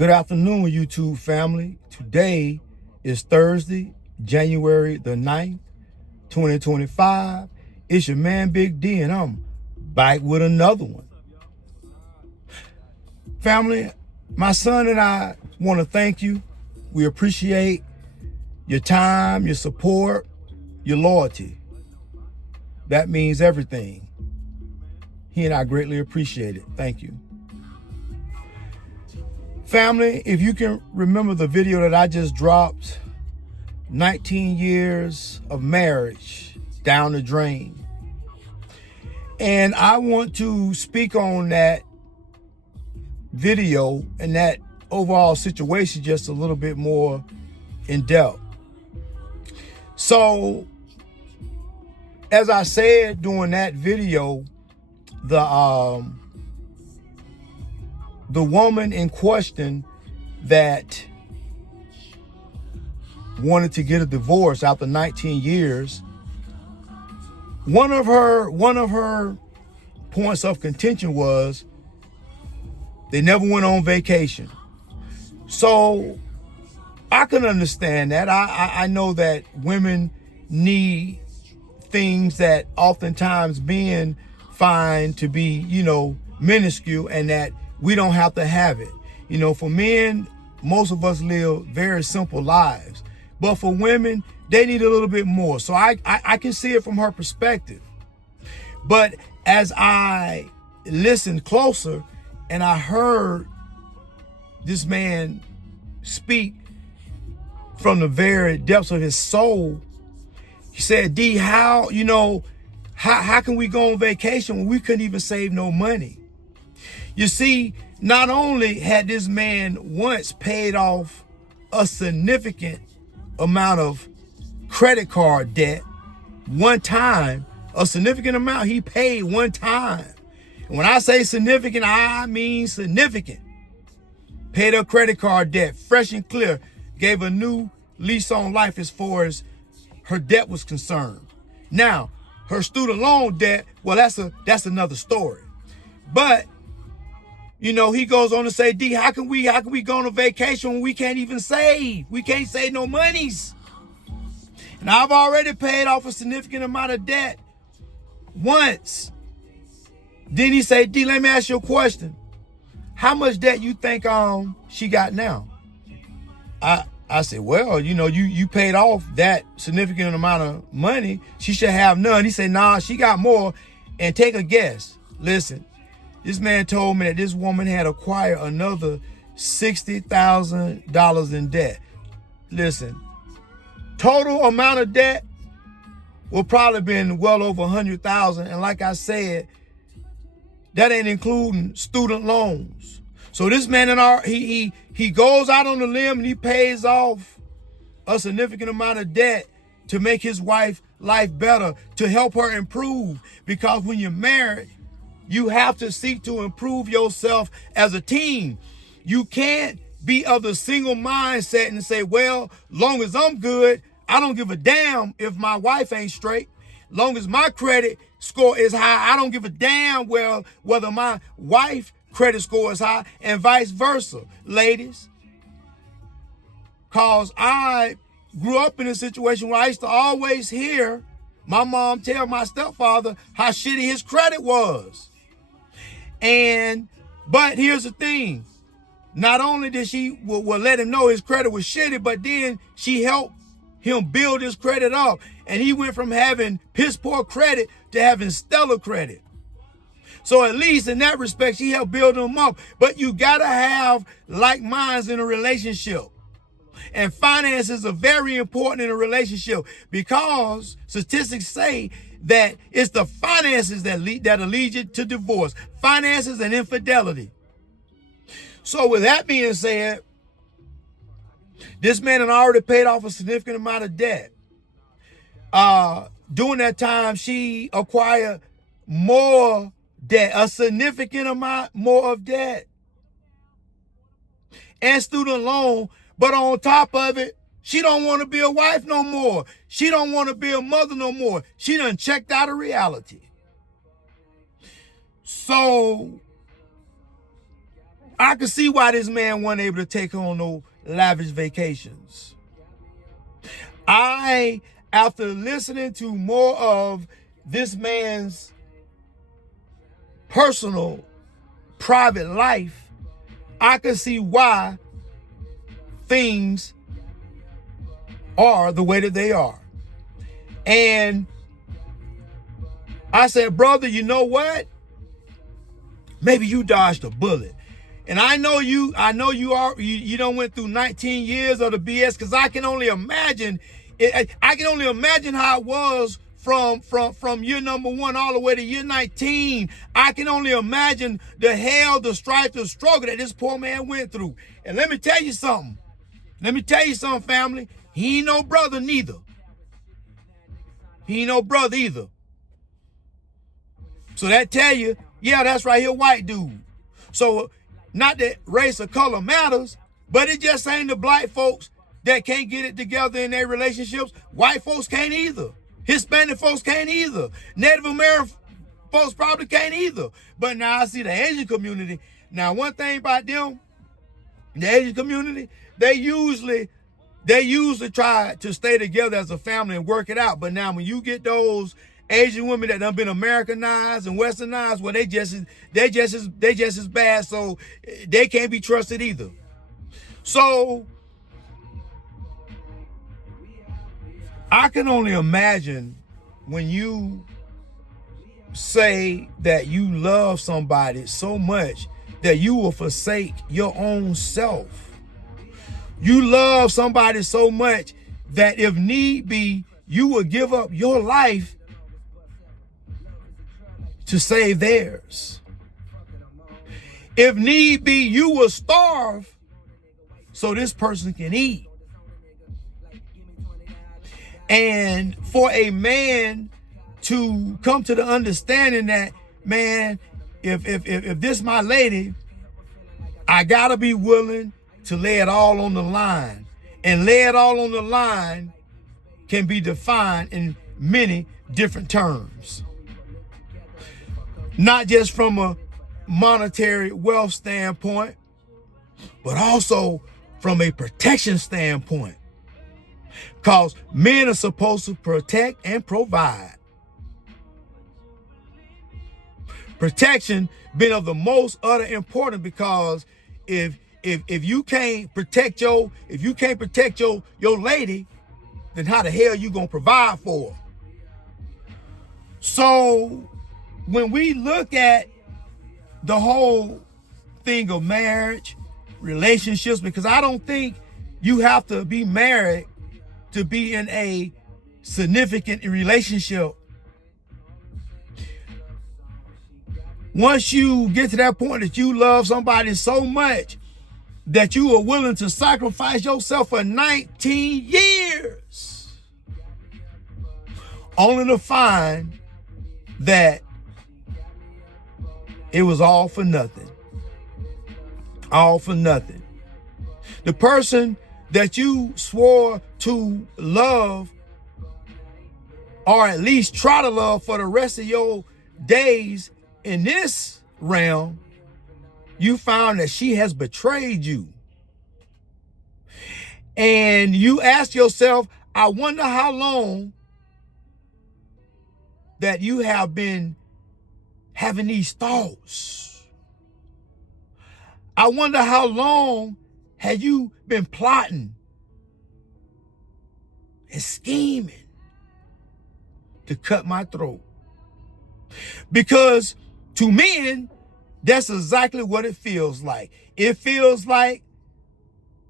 Good afternoon, YouTube family. Today is Thursday, January the 9th, 2025. It's your man, Big D, and I'm back with another one. Family, my son and I want to thank you. We appreciate your time, your support, your loyalty. That means everything. He and I greatly appreciate it. Thank you. Family, if you can remember the video that I just dropped, 19 years of marriage down the drain. And I want to speak on that video and that overall situation just a little bit more in depth. So, as I said during that video, the woman in question that wanted to get a divorce after 19 years, one of her points of contention was they never went on vacation. So I can understand that. I know that women need things that oftentimes men find to be, minuscule, and that we don't have to have it. For men, most of us live very simple lives. But for women, they need a little bit more. So I can see it from her perspective. But as I listened closer and I heard this man speak from the very depths of his soul, he said, D, how can we go on vacation when we couldn't even save no money? You see, not only had this man once paid off a significant amount of credit card debt one time, a significant amount he paid one time. And when I say significant, I mean significant. Paid her credit card debt fresh and clear, gave a new lease on life as far as her debt was concerned. Now, her student loan debt, well, that's another story. But he goes on to say, D, how can we go on a vacation when we can't even save? We can't save no monies. And I've already paid off a significant amount of debt once. Then he say, D, let me ask you a question. How much debt you think she got now? I said, well, you paid off that significant amount of money. She should have none. He said, nah, she got more. And take a guess. Listen. This man told me that this woman had acquired another $60,000 in debt. Listen, total amount of debt will probably been well over 100,000. And like I said, that ain't including student loans. So this man he goes out on the limb and he pays off a significant amount of debt to make his wife's life better, to help her improve. Because when you're married, you have to seek to improve yourself as a team. You can't be of the single mindset and say, well, long as I'm good, I don't give a damn if my wife ain't straight. Long as my credit score is high, I don't give a damn whether my wife credit score is high, and vice versa, ladies. Because I grew up in a situation where I used to always hear my mom tell my stepfather how shitty his credit was. But here's the thing. Not only did she will let him know his credit was shitty, but then she helped him build his credit up. And he went from having piss poor credit to having stellar credit. So at least in that respect, she helped build him up. But you got to have like minds in a relationship. And finances are very important in a relationship because statistics say that it's the finances that'll lead you to divorce. Finances and infidelity. So with that being said, this man had already paid off a significant amount of debt. During that time, she acquired more debt, a significant amount more of debt. And student loan, but on top of it, she don't want to be a wife no more. She don't want to be a mother no more. She done checked out of reality. So I could see why this man wasn't able to take on no lavish vacations. After listening to more of this man's personal, private life, I can see why things are the way that they are. And I said, brother, you know what? Maybe you dodged a bullet. And I know you don't went through 19 years of the BS, because I can only imagine how it was from year number 1 all the way to year 19. I can only imagine the hell, the strife, the struggle that this poor man went through. And let me tell you something. Family. He ain't no brother neither. He ain't no brother either. So that tell you, yeah, that's right here, white dude. So not that race or color matters, but it just ain't the black folks that can't get it together in their relationships. White folks can't either. Hispanic folks can't either. Native American folks probably can't either. But now I see the Asian community. Now, one thing about them, the Asian community, they usually try to stay together as a family and work it out. But now when you get those Asian women that done been Americanized and Westernized, well, they just as bad, so they can't be trusted either. So I can only imagine when you say that you love somebody so much that you will forsake your own self. You love somebody so much that if need be, you will give up your life to save theirs. If need be, you will starve so this person can eat. And for a man to come to the understanding that, man, if this my lady, I gotta be willing to lay it all on the line. And lay it all on the line can be defined in many different terms. Not just from a monetary wealth standpoint, but also from a protection standpoint. Because men are supposed to protect and provide. Protection being of the most utter important, because if you can't protect your lady, then how the hell you gonna provide for her? So when we look at the whole thing of marriage, relationships, because I don't think you have to be married to be in a significant relationship. Once you get to that point that you love somebody so much that you are willing to sacrifice yourself for 19 years, only to find that it was all for nothing. All for nothing. The person that you swore to love, or at least try to love for the rest of your days in this realm, you found that she has betrayed you. And you ask yourself, I wonder how long that you have been having these thoughts. I wonder how long have you been plotting and scheming to cut my throat? Because to men, that's exactly what it feels like. It feels like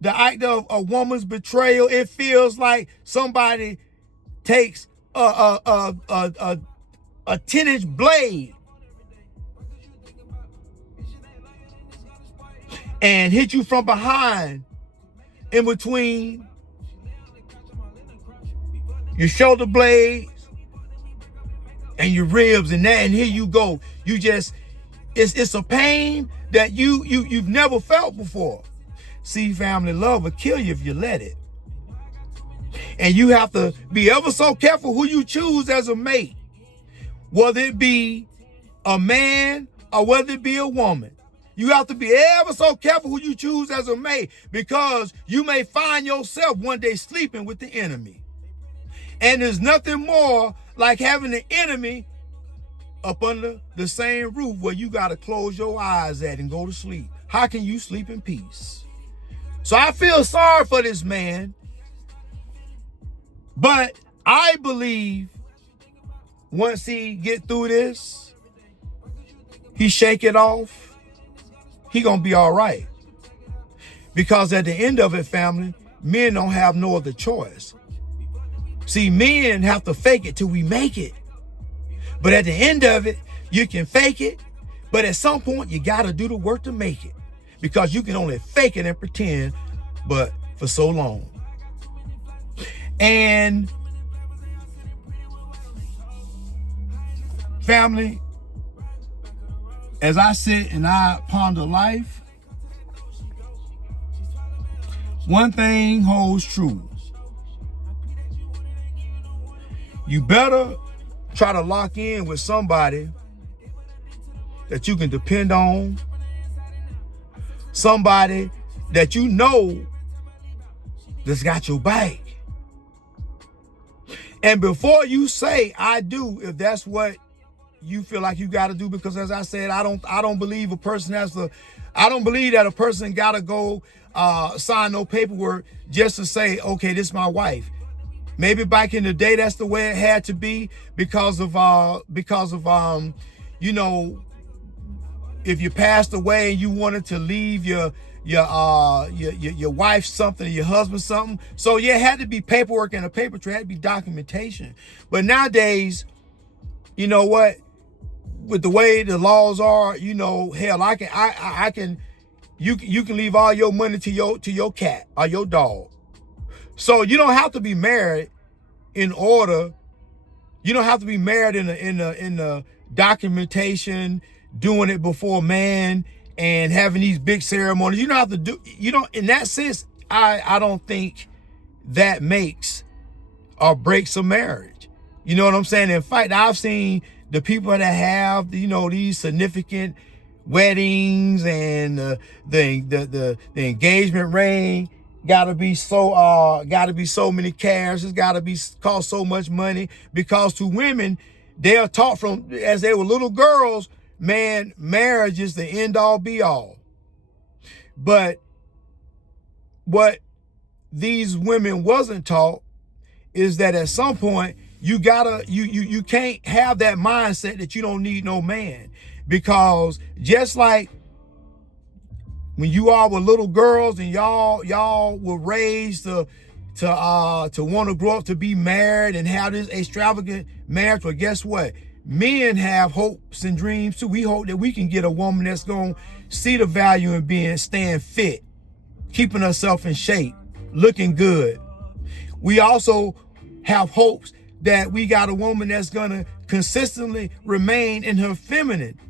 the act of a woman's betrayal. It feels like somebody takes a 10-inch blade and hit you from behind, in between your shoulder blades and your ribs, and here you go. You just, it's a pain that you've never felt before. See, family, love will kill you if you let it. And you have to be ever so careful who you choose as a mate, whether it be a man or whether it be a woman. You have to be ever so careful who you choose as a mate, because you may find yourself one day sleeping with the enemy. And there's nothing more like having the enemy up under the same roof where you got to close your eyes at and go to sleep. How can you sleep in peace? So I feel sorry for this man, but I believe once he get through this, he shake it off, he gonna be all right. Because at the end of it, family, men don't have no other choice. See, men have to fake it till we make it. But at the end of it, you can fake it, but at some point you gotta do the work to make it. Because you can only fake it and pretend, but for so long. And family, as I sit and I ponder life, one thing holds true. You better try to lock in with somebody that you can depend on, somebody that you know that's got your back. And before you say I do, if that's what you feel like you got to do, because as I said, I don't believe a person has to, I don't believe that a person got to go sign no paperwork just to say, okay, this is my wife. Maybe back in the day, that's the way it had to be because of you know, if you passed away and you wanted to leave your wife something, or your husband something. So yeah, it had to be paperwork and a paper trail, it had to be documentation. But nowadays, you know what? With the way the laws are, you know, hell, you can leave all your money to your cat or your dog. So you don't have to be married in order. You don't have to be married in the documentation, doing it before man and having these big ceremonies. You don't have to do, you don't, in that sense, I don't think that makes or breaks a marriage. You know what I'm saying? In fact, I've seen the people that have, you know, these significant weddings and the engagement ring gotta be so many cash. It's gotta be cost so much money, because to women, they are taught from as they were little girls, man, marriage is the end all be all. But what these women wasn't taught is that at some point you can't have that mindset that you don't need no man. Because just like when you all were little girls and y'all were raised to want to grow up to be married and have this extravagant marriage, well, guess what? Men have hopes and dreams too. We hope that we can get a woman that's gonna see the value in staying fit, keeping herself in shape, looking good. We also have hopes that we got a woman that's gonna consistently remain in her feminine.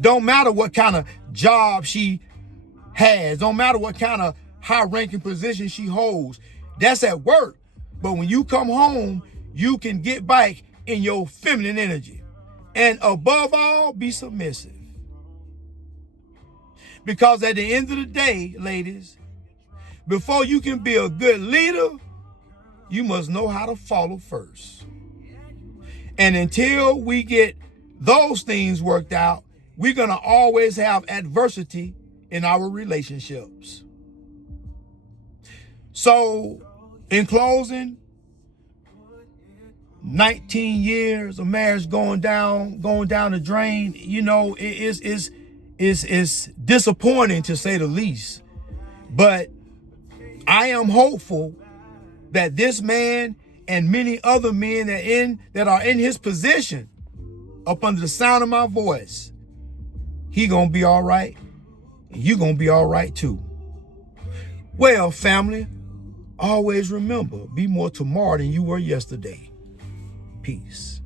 Don't matter what kind of job she has, don't matter what kind of high-ranking position she holds. That's at work. But when you come home, you can get back in your feminine energy. And above all, be submissive. Because at the end of the day, ladies, before you can be a good leader, you must know how to follow first. And until we get those things worked out, we're going to always have adversity in our relationships. So, in closing, 19 years of marriage going down the drain, you know, it's disappointing to say the least. But I am hopeful that this man and many other men that are in his position, up under the sound of my voice, he gonna be all right, and you gonna be all right too. Well, family, always remember, be more tomorrow than you were yesterday. Peace.